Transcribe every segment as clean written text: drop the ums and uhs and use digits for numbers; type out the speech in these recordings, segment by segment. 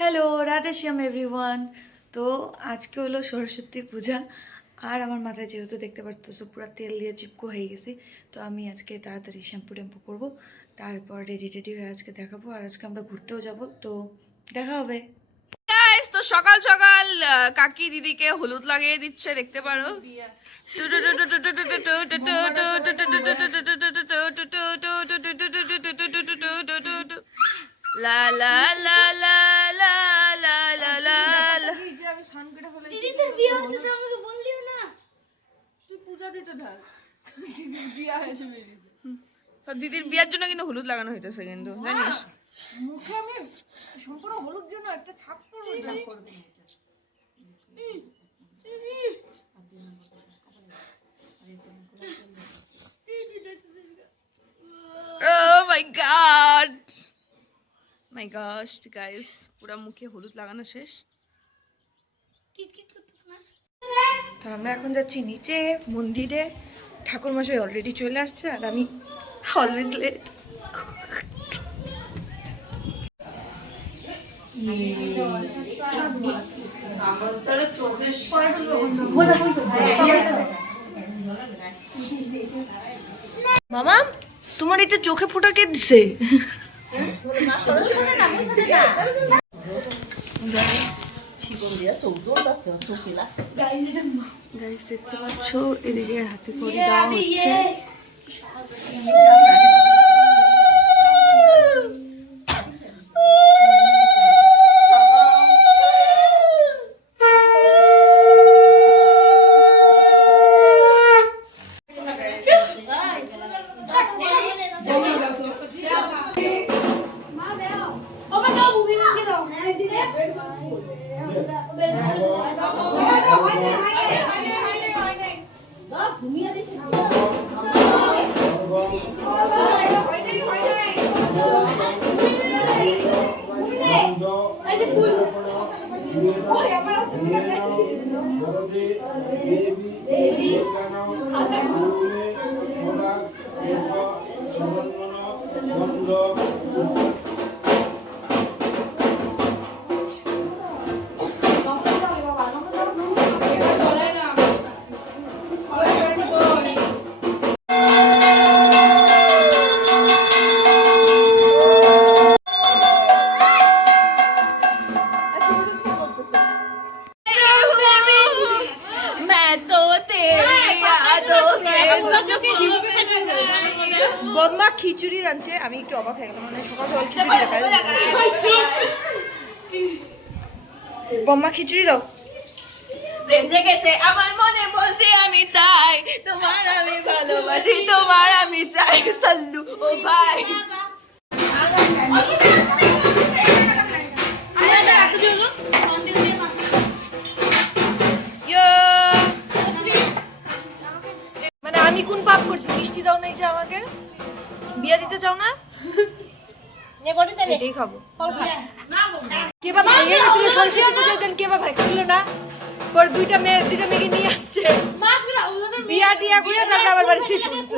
Hello, Radhe শ্যাম everyone. তো আজকে হলো সরস্বতী পূজা। আর আমার মাথায় যেহেতু দেখতে পাচ্ছ পুরো তেল দিয়ে চিপকো হয়ে গেছি, তো আমি আজকে তাড়াতাড়ি শ্যাম্পু ট্যাম্পু করবো, তারপর রেডি টেডি হয়ে আজকে দেখাবো। আর আজকে আমরা ঘুরতেও যাব, তো দেখা হবে। তো সকাল সকাল কাকি দিদিকে হলুদ লাগিয়ে দিচ্ছে, দেখতে পারো। লা লা লা লা লা লা লা লা লা। দিদি তোর বিয়ে হচ্ছে আমাকে বললিও না। তুই পূজা দিতে থাক, দিদির বিয়ে হয়েছে বেরিয়ে। তো দিদির বিয়ার জন্য কিন্তু হলুদ লাগানো হইতেছে, কিন্তু জানিস মুখে আমি সম্পূর্ণ হলুদ জন্য একটা ছাপ করবো, যা করবে Oh my god! My gosh, guys, পুরা মুখে হলুদ লাগানো শেষ। কিটকিট করতেছ না? তো আমরা এখন যাচ্ছি নিচে মন্দিরে। ঠাকুরমশাই অলরেডি চলে আসছে আর আমি অলওয়েজ লেট। মামা, তোমার এটা চোখে ফোঁটা কে দিছে? গাইস দেখতে পাচ্ছ, এদিকে হাতে করে দেওয়া হচ্ছে। বম্মা খিচুড়ি রাঁধছে, আমি একটু অবাক হয়ে গেলাম, মানে সকাল সকাল খিচুড়ি। বম্মা খিচুড়ি দাও। প্রেম জেগেছে আমার মনে, বলছি আমি তাই, তোমার আমি ভালোবাসি, তোমার আমি চাই, সাল্লু ও ভাই। মানে আমি কোন পাপ করছি? মিষ্টি দাও নাই যে আমাকে, বিয়া দিতে চাও না? এটাই খাবো। কে বা ভাইয়া গেছিল সরস্বতী পূজার দিন, কে বা ভাই ছিল না? পরে দুইটা মেয়েকে নিয়ে আসছে, বিয়া টিয়া করে তারপর আবার বাড়িতে এসে বলছে।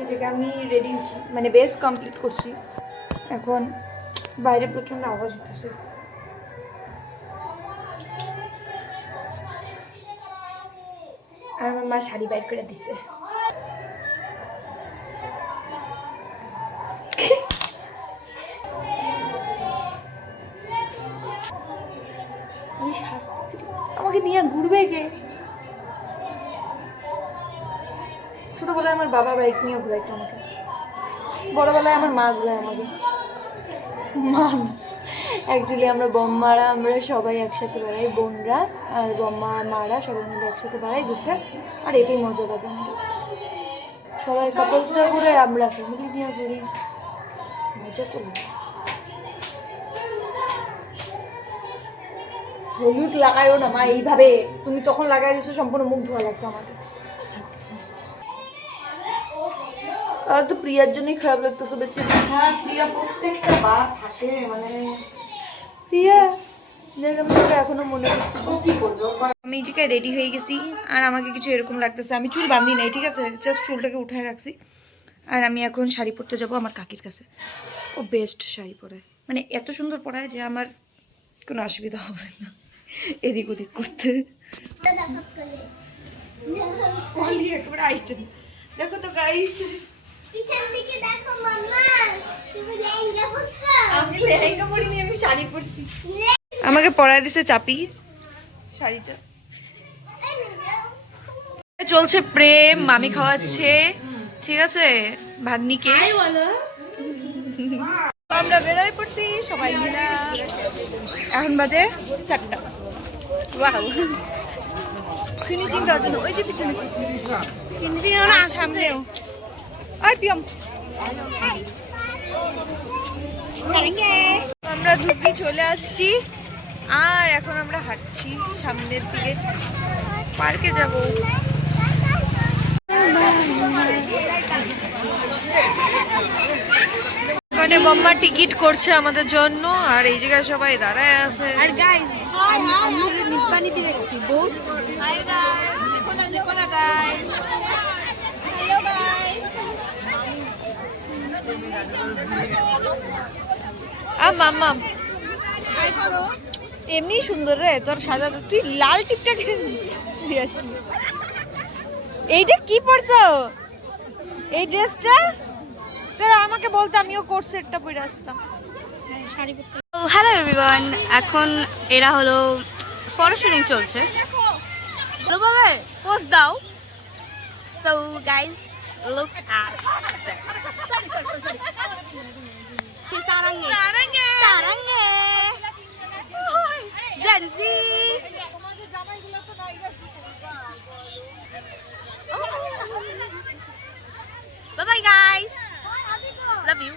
এই জায়গায় আমি রেডি হচ্ছি, মানে বেস কমপ্লিট করছি। এখন বাইরে প্রচন্ড আওয়াজ হতেছে। আর আমার মা শাড়ি বাইর করে দিচ্ছে। আমি শাস্তি, আমাকে নিয়ে ঘুরবে কে? ছোটবেলায় আমার বাবা বাইক নিয়ে ঘুরাইতো আমাকে, বড়বেলায় আমার মা ঘুরায় আমাকে। মা না, অ্যাকচুয়ালি আমরা বম্মারা আমরা সবাই একসাথে বেড়াই, বোনরা আর বম্মা মারা সবাই মিলে একসাথে বেড়াই ঘুরতে। আর এটাই মজা লাগে আমাদের, সবাই কাপলসরা ঘুরে, আমরা ফ্যামিলি নিয়ে ঘুরি, মজা তো লাগে। হলুদ লাগাইও না মা এইভাবে, তুমি তখন লাগাই দিচ্ছ, সম্পূর্ণ মুখ ধোয়া লাগছে আমাকে। আর তো প্রিয়ার জন্যই খারাপ লাগতেছে বেশি। হ্যাঁ, প্রিয়া প্রত্যেকটা বার থাকে, মানে প্রিয়া এখনো মনে কি করবো। আমি এই জায়গায় রেডি হয়ে গেছি, আর আমাকে কিছু এরকম লাগতেছে। আমি চুল বাঁধি নাই, ঠিক আছে, জাস্ট চুলটাকে উঠায় রাখছি। আর আমি এখন শাড়ি পরতে যাব আমার কাকির কাছে। ও বেস্ট শাড়ি পরে, মানে এত সুন্দর পরায় যে আমার কোনো অসুবিধা হবে না এদিক ওদিক করতে। অলি একবার আইটেম দেখো তো গাইস, পিছন দিকে দেখো মাম্মা, তুমি লেহেঙ্গা পরছো? আমি লেহেঙ্গা পরিনি, আমি শাড়ি পরছি। আমাকে পরায় দিছে চাপি শাড়িটা। চলছে প্রেম, মামি খাওয়াচ্ছে, ঠিক আছে ভাগ্নিকে। আমরা বেরোয় পড়ছি সবাই মিলে, এখন বাজে 4টা। ওয়াও, ফিনিশিং দেওয়ার জন্য ওই যে পিছনে ফিনিশিং না, সামনেও। আই পিয়ম, আমরা ধুবড়ি চলে আসছি আর এখন আমরা হাঁটছি সামনের দিকে, পার্কে যাব। ওখানে বম্মা টিকিট করছে আমাদের জন্য, আর এই জায়গায় সবাই দাঁড়ায় আছে। আর গাইস আমি নিব্বানিতে দেখছি বউ। হাই গাইস, দেখো না গাইস। Hello guys. মাম্মা হাই করো। এমনি সুন্দর রে তোর সাজা, তুই লাল টিপটা দিয়ে আসলি। এইটা কি পরছো, এই ড্রেসটা? তারা আমাকে বলতো, আমিও কোট সেটটা পরে আসতাম। হ্যালো এভরিওয়ান, এখন এরা হলো ফটো শুটিং চলছে। হ্যালো বাবা, পোস্ট দাও। সো গাইস লুক অ্যাট সারাঙ্গে সারাঙ্গে জেনজি। Bye bye guys, love you.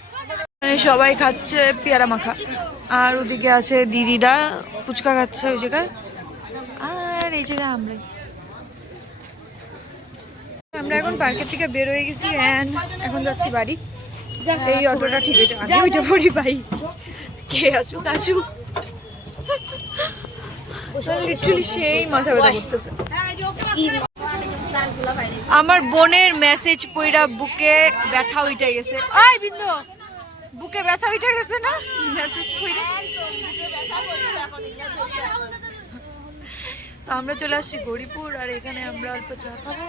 সবাই খাচ্ছে পেয়ারা মাখা, আর ওদিকে আছে দিদিরা ফুচকা খাচ্ছে ওই জায়গায়, আর এই জায়গায় আমরা এখন পার্কের থেকে বের হয়ে গেছি and এখন যাচ্ছি বাড়ি। এই অটোটা ঠিক আছে, আগে ওইটা পড়ি ভাই, কে আসুক আসুক, লিটারালি সেই মাথা ব্যথা করতেছে। আমার বোনের মেসেজ পইরা বুকে ব্যথা উঠে গেছে। আই বিন্দু, বুকে ব্যথা উঠে গেছে না মেসেজ পইরা। তো আমরা চলে আসছি গৌরীপুর, আর এখানে আমরা অল্প চা খাবো।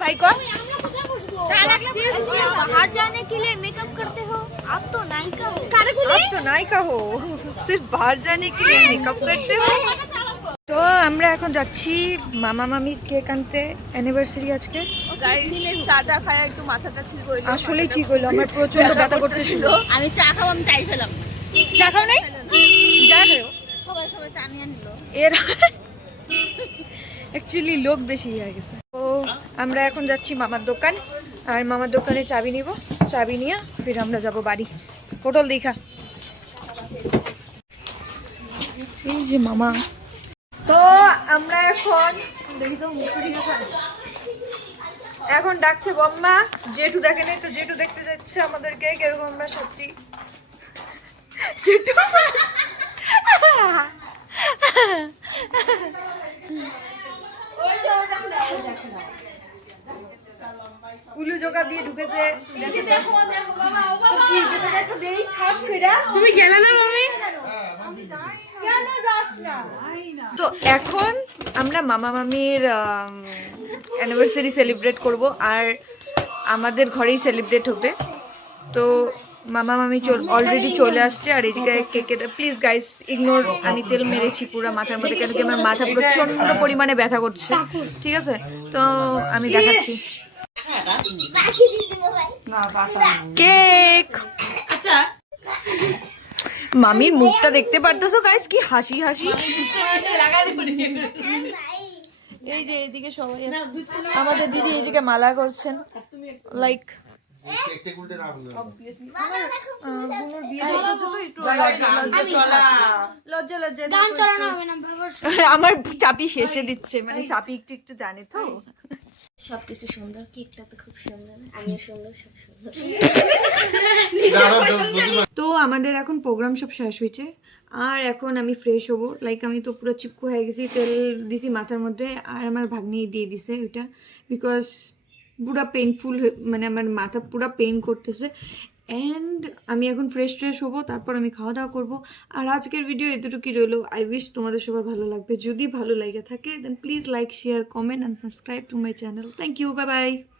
भाई कौन? बाहर जाने के लिए मेकअप करते हो आप, तो नायिका हो। आप तो नायिका हो, सिर्फ बाहर जाने के लिए मेकअप करते हो। তো আমরা এখন যাচ্ছি মামা মামির কেক আনতে, অ্যানিভার্সারি আজকে। চাটা খায় একটু মাথাটা ঠিক হইলো, আসলেই ঠিক হলো, আমার প্রচন্ড ব্যথা করতেছিল। আমি চা খাবো, আমি চাই ফেলাম না। চা খাও নাই? যা খাও। সবাই চা নিয়ে নিল। এর অ্যাকচুয়ালি লোক বেশি হয়ে গেছে। তো আমরা এখন যাচ্ছি মামার দোকান, আর মামার দোকানে চাবি নিব, চাবি নিয়ে ফির আমরা যাব বাড়ি। পটল দেখা এই যে মামা। তো আমরা এখন দেখি তো এখন ডাকছে বম্মা, জেঠু দেখে নাই তো জেঠু দেখতে যাচ্ছে আমাদেরকে কিরকম আমরা সত্যি। জেঠু উলু জোকা দিয়ে ঢুকেছে। তুমি গেলে না মামি? তো এখন আমরা মামা মামির অ্যানিভার্সারি সেলিব্রেট করব, আর আমাদের ঘরেই সেলিব্রেট হবে। তো মামা মামি অলরেডি চলে আসছে, আর এই জায়গায় কেকের প্লিজ গাইস ইগনোর, আমি তেল মেরেছি পুরো মাথার মধ্যে, কেন কি আমার মাথা প্রচন্ড পরিমাণে ব্যথা করছে, ঠিক আছে? তো আমি দেখাচ্ছি কেক। আচ্ছা মামির মুখটা দেখতে পারতেছো গাইস, কি হাসি হাসি। এই যে এদিকে সবাই আছে, আমাদের দিদি এই জায়গায় মালা করছেন, লাইক আমার চাপি শেষে দিচ্ছে, মানে চাপি একটু একটু জানে তো। সবকিছু সুন্দর, কেকটা তো খুব সুন্দর, আমিও সুন্দর, সব সুন্দর। তো আমাদের এখন প্রোগ্রাম সব শেষ হয়েছে, আর এখন আমি ফ্রেশ হবো, লাইক আমি তো পুরো চিপকু হয়ে গেছি, তেল দিছি মাথার মধ্যে আর আমার ভাগ্নি দিয়ে দিছে ওইটা, বিকজ পুরা পেইনফুল, মানে আমার মাথা পুরা পেইন করতেছে। অ্যান্ড আমি এখন ফ্রেশ হবো, তারপর আমি খাওয়া দাওয়া করবো। আর আজকের ভিডিও এতটুকুই রইলো। আই উইশ তোমাদের সবার ভালো লাগবে। যদি ভালো লাগে থাকে then please like, share, comment and subscribe to my channel. Thank you, bye by.